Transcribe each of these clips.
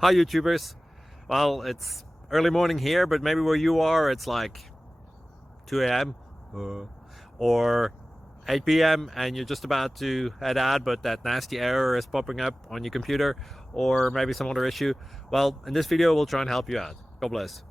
Hi YouTubers. Well, it's early morning here, but maybe where you are it's like 2 a.m. or 8 p.m. and you're just about to head out, but that nasty error is popping up on your computer, or maybe some other issue. Well, in this video we'll try and help you out. God bless.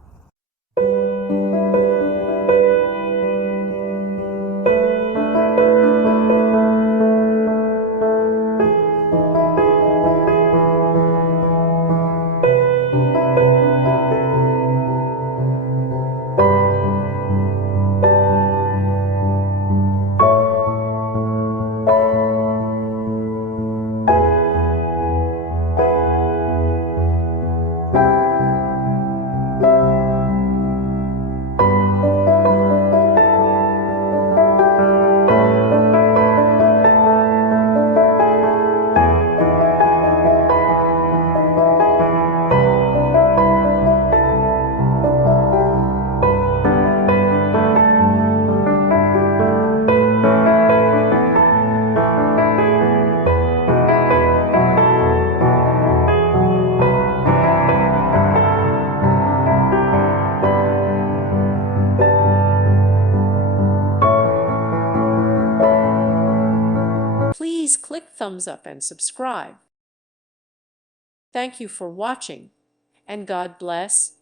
Please click thumbs up and subscribe. Thank you for watching, and God bless.